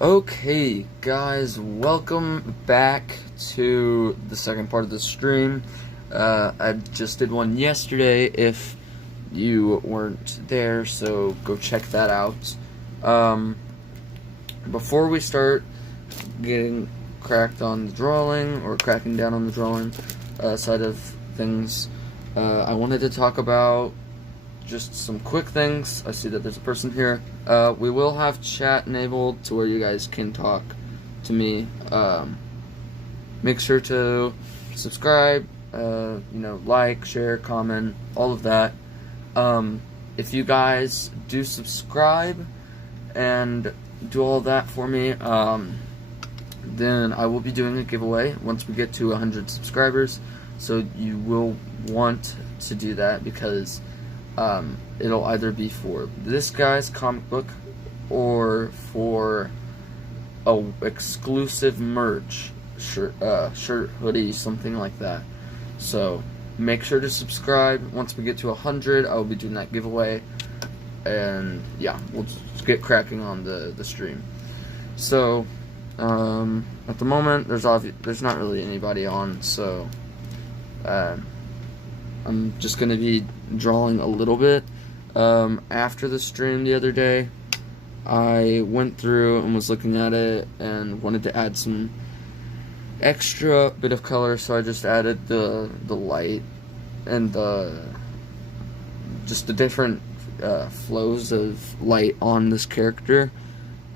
Okay, guys, welcome back to the second part of the stream. I just did one yesterday if you weren't there, so go check that out. Before we start getting cracked on the drawing, or cracking down on the drawing side of things, I wanted to talk about just some quick things. I see that there's a person here. We will have chat enabled to where you guys can talk to me. Make sure to subscribe, like, share, comment, all of that. If you guys do subscribe and do all that for me, then I will be doing a giveaway once we get to 100 subscribers. So you will want to do that because it'll either be for this guy's comic book or for a exclusive merch shirt, hoodie, something like that. So make sure to subscribe. Once we get to 100, I will be doing that giveaway, and yeah, we'll just get cracking on the stream. So at the moment, there's not really anybody on, so I'm just going to be drawing a little bit. After the stream the other day, I went through and was looking at it and wanted to add some extra bit of color, so I just added the light and just the different flows of light on this character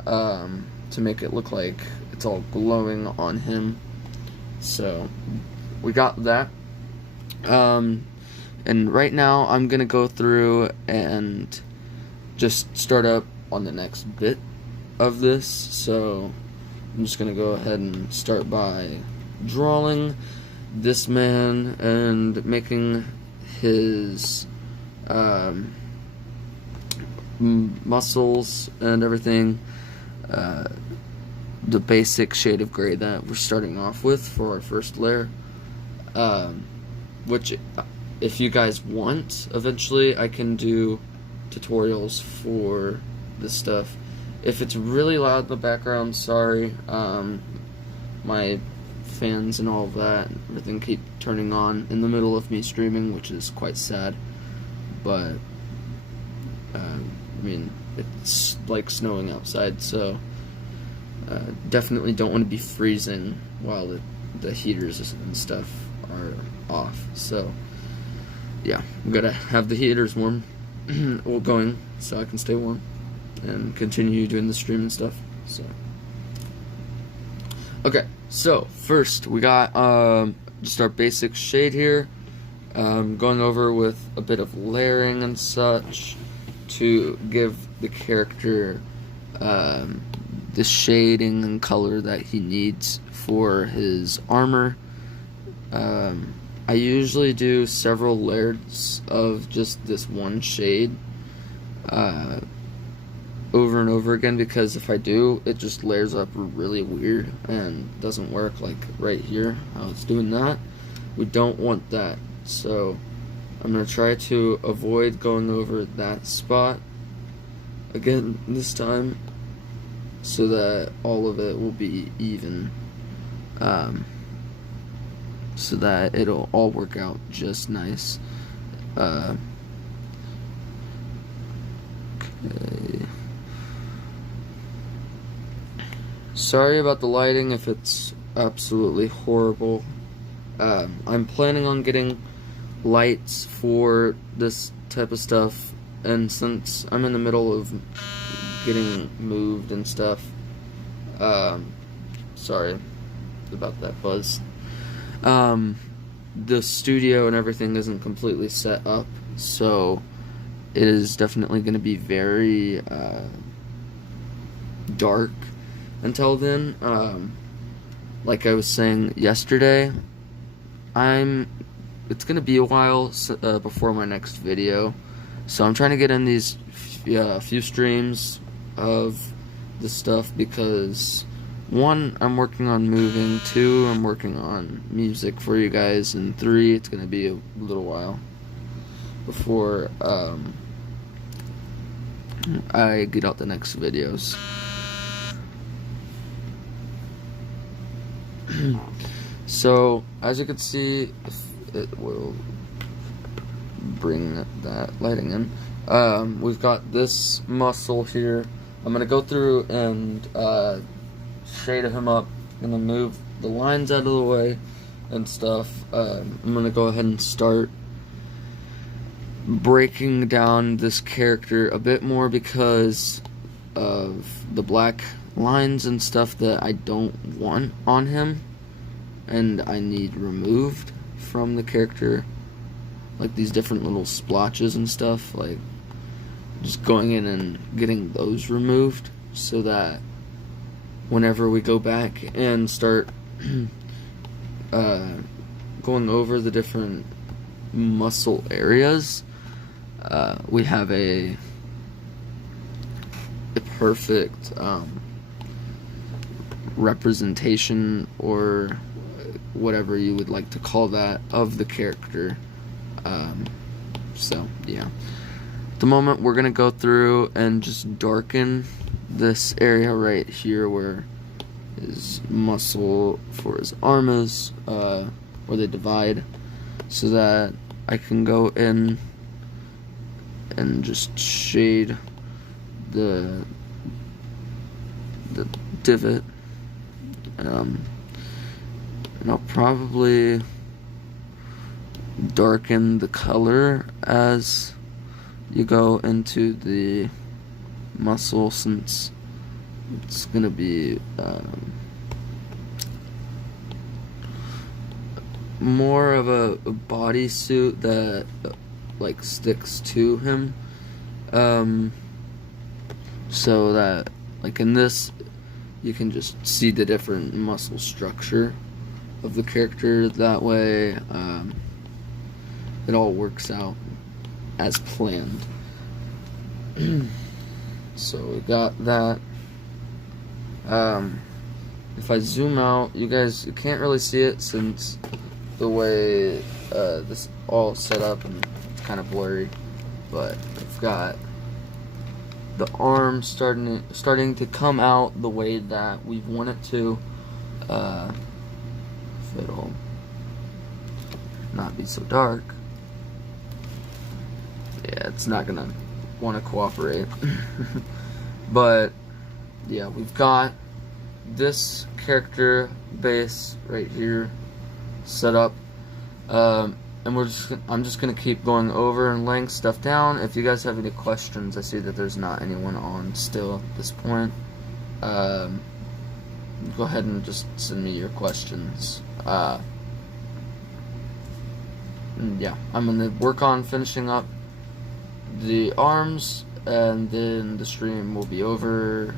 to make it look like it's all glowing on him. So we got that. And right now I'm gonna go through and just start up on the next bit of this. So I'm just gonna go ahead and start by drawing this man and making his muscles and everything the basic shade of gray that we're starting off with for our first layer, which if you guys want, eventually I can do tutorials for this stuff. If it's really loud in the background, sorry. My fans and all of that, everything keep turning on in the middle of me streaming, which is quite sad. But I mean, it's like snowing outside, so definitely don't want to be freezing while the heaters and stuff are off. So yeah, I'm gonna have the heaters warm, well, going, so I can stay warm and continue doing the stream and stuff. So okay, so first we got just our basic shade here, going over with a bit of layering and such to give the character the shading and color that he needs for his armor. I usually do several layers of just this one shade over and over again, because if I do, it just layers up really weird and doesn't work, like right here, how it's doing that. We don't want that, so I'm going to try to avoid going over that spot again this time, so that all of it will be even, so that it'll all work out just nice. Okay. Sorry about the lighting if it's absolutely horrible. I'm planning on getting lights for this type of stuff, and since I'm in the middle of getting moved and stuff, sorry about that buzz. The studio and everything isn't completely set up, so it is definitely going to be very dark until then. Like I was saying yesterday, it's going to be a while before my next video, so I'm trying to get in these few streams of this stuff because 1, I'm working on moving, 2, I'm working on music for you guys, and 3, it's going to be a little while before I get out the next videos. So, as you can see, if it will bring that lighting in, we've got this muscle here. I'm going to go through and shade him up. I'm going to move the lines out of the way and stuff. I'm going to go ahead and start breaking down this character a bit more because of the black lines and stuff that I don't want on him and I need removed from the character, like these different little splotches and stuff, like just going in and getting those removed so that whenever we go back and start going over the different muscle areas, we have a perfect representation, or whatever you would like to call that, of the character. So yeah, at the moment we're gonna go through and just darken this area right here where his muscle for his arm is, where they divide, so that I can go in and just shade the divot, and I'll probably darken the color as you go into the muscle, since it's gonna be more of a bodysuit that like sticks to him, so that like in this you can just see the different muscle structure of the character. That way it all works out as planned. So we got that. If I zoom out, you can't really see it since the way this all set up, and it's kind of blurry, but we've got the arm starting to come out the way that we want it to. If it'll not be so dark. Yeah, it's not gonna want to cooperate. But yeah, we've got this character base right here set up, and I'm just gonna keep going over and laying stuff down. If you guys have any questions, I see that there's not anyone on still at this point. Go ahead and just send me your questions. Yeah, I'm gonna work on finishing up the arms, and then the stream will be over,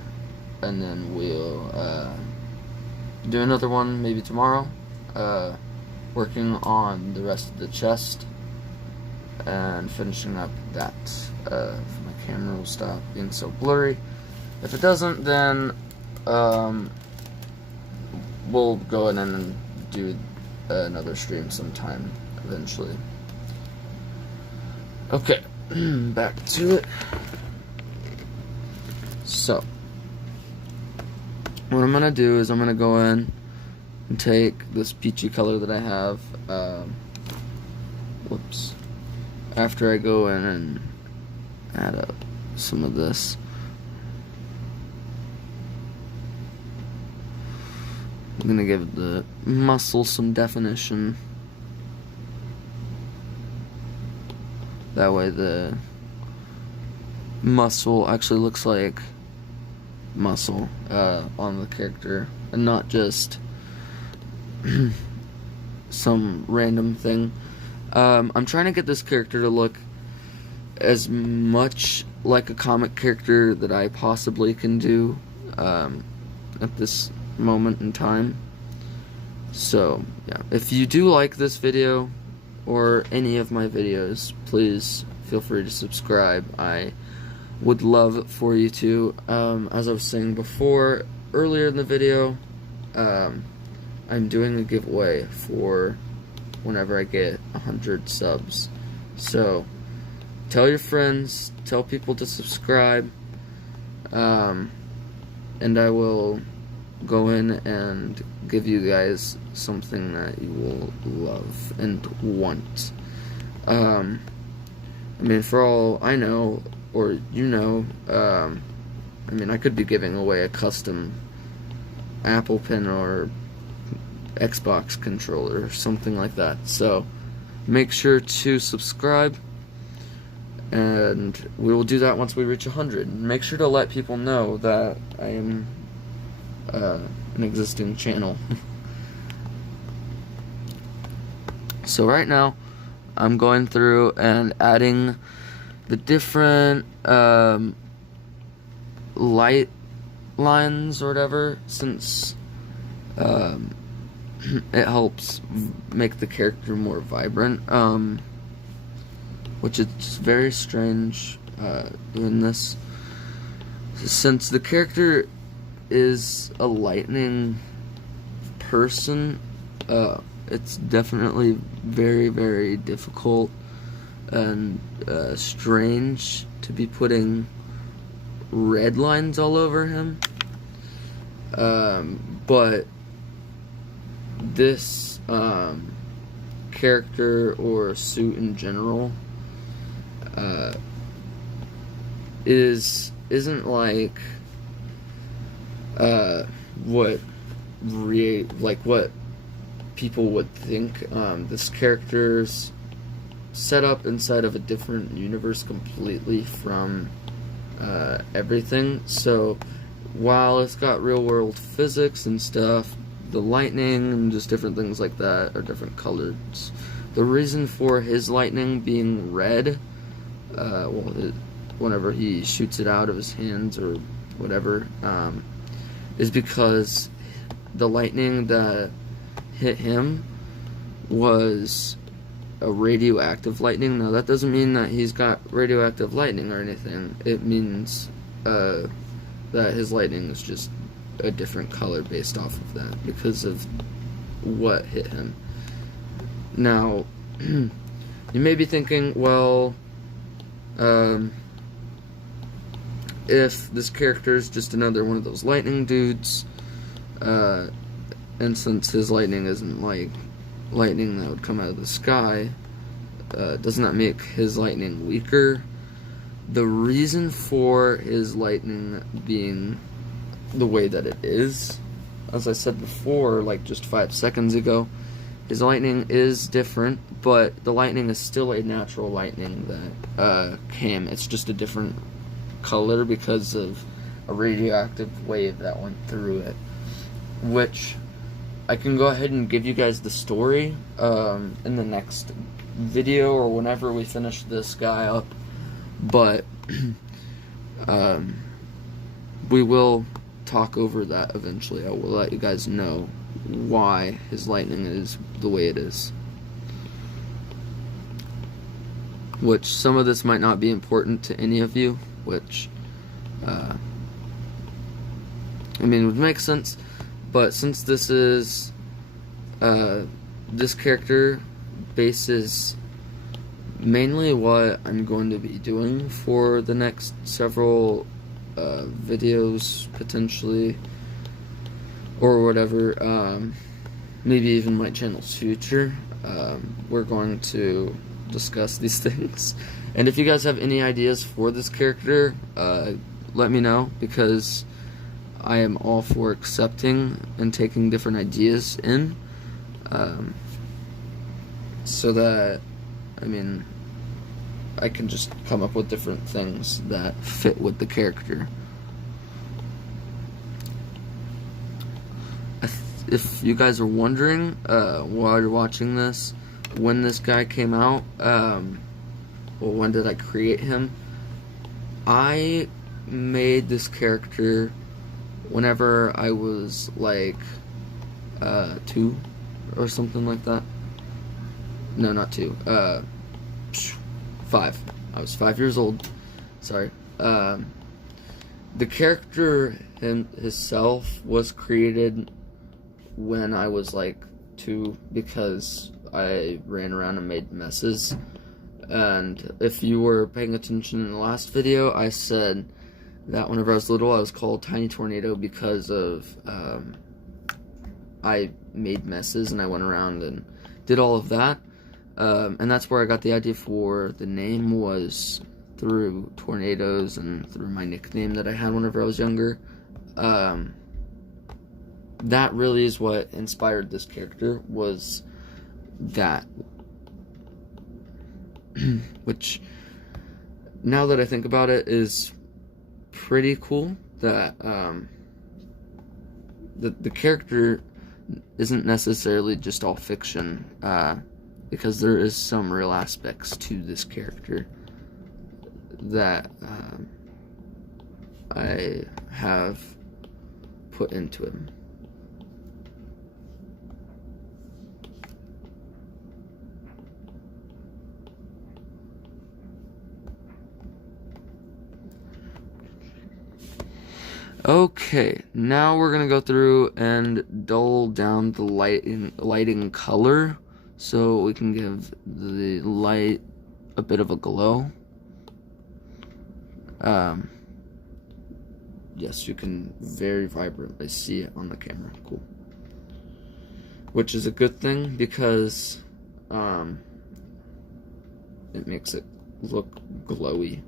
and then we'll do another one maybe tomorrow, working on the rest of the chest and finishing up that. If my camera will stop being so blurry. If it doesn't, then we'll go in and do another stream sometime eventually. Okay, back to it. So what I'm gonna do is I'm gonna go in and take this peachy color that I have, whoops, after I go in and add up some of this, I'm gonna give the muscle some definition. That way the muscle actually looks like muscle on the character, and not just some random thing. I'm trying to get this character to look as much like a comic character that I possibly can do at this moment in time. So yeah, if you do like this video or any of my videos, please feel free to subscribe. I would love for you to. As I was saying before, earlier in the video, I'm doing a giveaway for whenever I get 100 subs. So tell your friends, tell people to subscribe, and I will go in and give you guys something that you will love and want. I mean, for all I know, or you know, I mean, I could be giving away a custom Apple Pen or Xbox controller or something like that. So make sure to subscribe, and we will do that once we reach 100. Make sure to let people know that I am an existing channel. So right now I'm going through and adding the different light lines or whatever, since it helps make the character more vibrant, which is very strange doing this, since the character is a lightning person. It's definitely very, very difficult and strange to be putting red lines all over him, but this character or suit in general isn't like what people would think. This character's set up inside of a different universe completely from everything. So while it's got real world physics and stuff, the lightning and just different things like that are different colors. The reason for his lightning being red, whenever he shoots it out of his hands or whatever, is because the lightning that hit him was a radioactive lightning. Now, that doesn't mean that he's got radioactive lightning or anything. It means that his lightning is just a different color based off of that because of what hit him. Now, you may be thinking, well, if this character is just another one of those lightning dudes, and since his lightning isn't like lightning that would come out of the sky, doesn't that make his lightning weaker? The reason for his lightning being the way that it is, as I said before, like just 5 seconds ago, his lightning is different, but the lightning is still a natural lightning that came. It's just a different color because of a radioactive wave that went through it, which I can go ahead and give you guys the story in the next video or whenever we finish this guy up, but we will talk over that eventually. I will let you guys know why his lightning is the way it is, which some of this might not be important to any of you, which I mean would make sense, but since this is this character bases mainly what I'm going to be doing for the next several videos, potentially, or whatever, maybe even my channel's future, we're going to discuss these things. And if you guys have any ideas for this character, let me know, because I am all for accepting and taking different ideas in, so that, I mean, I can just come up with different things that fit with the character. If you guys are wondering, while you're watching this, when this guy came out, well, when did I create him? I made this character whenever I was like 2 or something like that. No, not 2. 5. I was 5 years old. Sorry. The character himself was created when I was like 2 because I ran around and made messes. And if you were paying attention in the last video, I said that whenever I was little, I was called Tiny Tornado because of I made messes and I went around and did all of that. And that's where I got the idea for the name, was through tornadoes and through my nickname that I had whenever I was younger. That really is what inspired this character, was that. Which, now that I think about it, is pretty cool that the character isn't necessarily just all fiction, because there is some real aspects to this character that I have put into him. Okay, now we're gonna go through and dull down the lighting color so we can give the light a bit of a glow. Yes, you can very vibrantly see it on the camera. Cool. Which is a good thing because it makes it look glowy.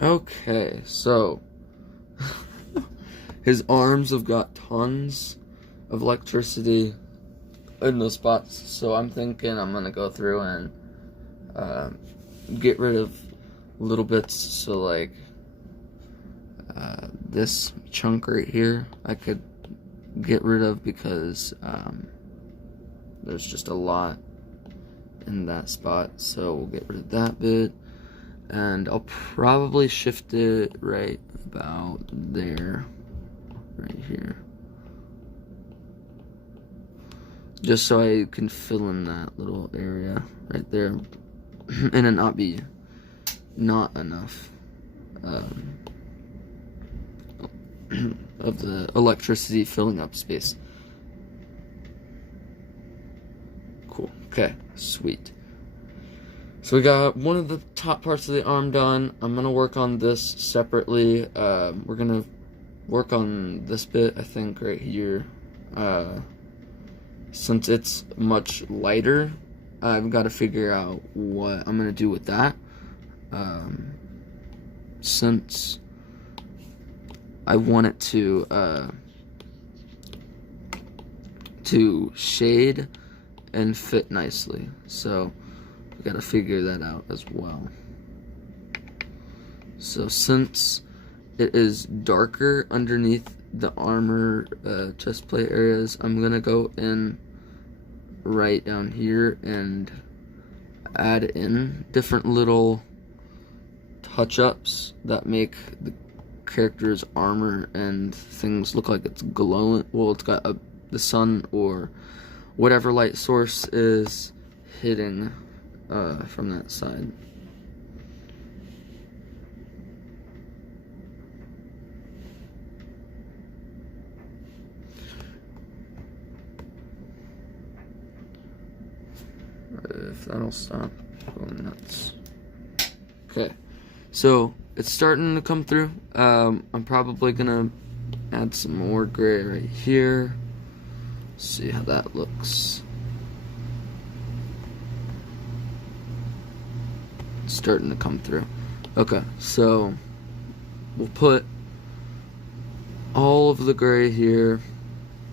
Okay, so his arms have got tons of electricity in those spots, so I'm thinking I'm gonna go through and get rid of little bits. So like this chunk right here I could get rid of because there's just a lot in that spot, so we'll get rid of that bit. And I'll probably shift it right about there, right here, just so I can fill in that little area right there, and it not be not enough of the electricity filling up space. Cool. Okay, sweet. So we got one of the top parts of the arm done. I'm gonna work on this separately. We're gonna work on this bit, I think, right here. Since it's much lighter, I've got to figure out what I'm gonna do with that. Since I want it to shade and fit nicely, so we gotta figure that out as well. So since it is darker underneath the armor chest plate areas, I'm gonna go in right down here and add in different little touch-ups that make the character's armor and things look like it's glowing. Well, it's got the sun or whatever light source is hitting from that side. If that'll stop going nuts. Okay, so it's starting to come through. I'm probably gonna add some more gray right here. See how that looks. Starting to come through. Okay, so we'll put all of the gray here,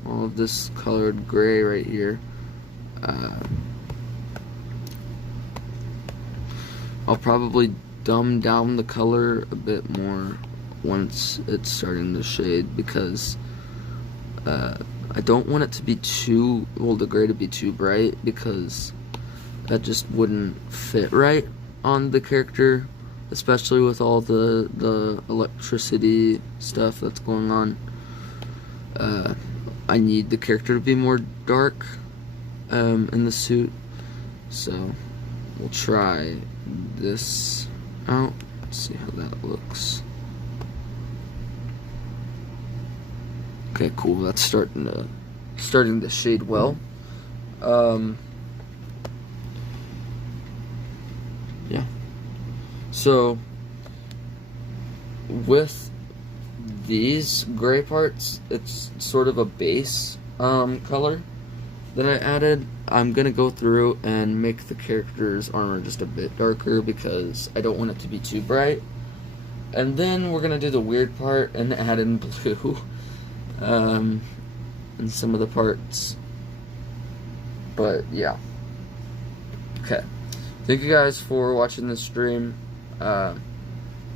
all of this colored gray right here. I'll probably dumb down the color a bit more once it's starting to shade, because I don't want it to be too, well, the gray to be too bright, because that just wouldn't fit right on the character, especially with all the electricity stuff that's going on. I need the character to be more dark in the suit, so we'll try this out. Let's see how that looks. Okay, cool. That's starting to shade well. Yeah. So with these gray parts, it's sort of a base color that I added. I'm gonna go through and make the character's armor just a bit darker because I don't want it to be too bright. And then we're gonna do the weird part and add in blue in some of the parts. But yeah. Okay. Thank you guys for watching this stream.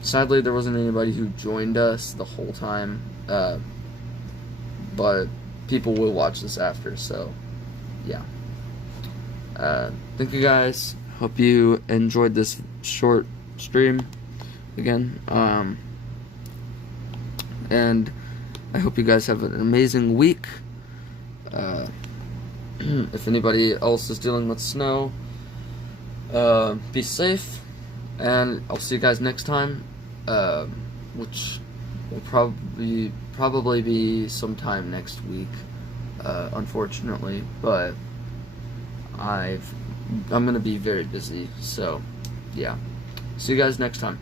Sadly, there wasn't anybody who joined us the whole time, but people will watch this after, so yeah. Thank you guys. Hope you enjoyed this short stream again. And I hope you guys have an amazing week. If anybody else is dealing with snow, be safe, and I'll see you guys next time, which will probably be sometime next week, unfortunately, but I'm gonna be very busy, so yeah. See you guys next time.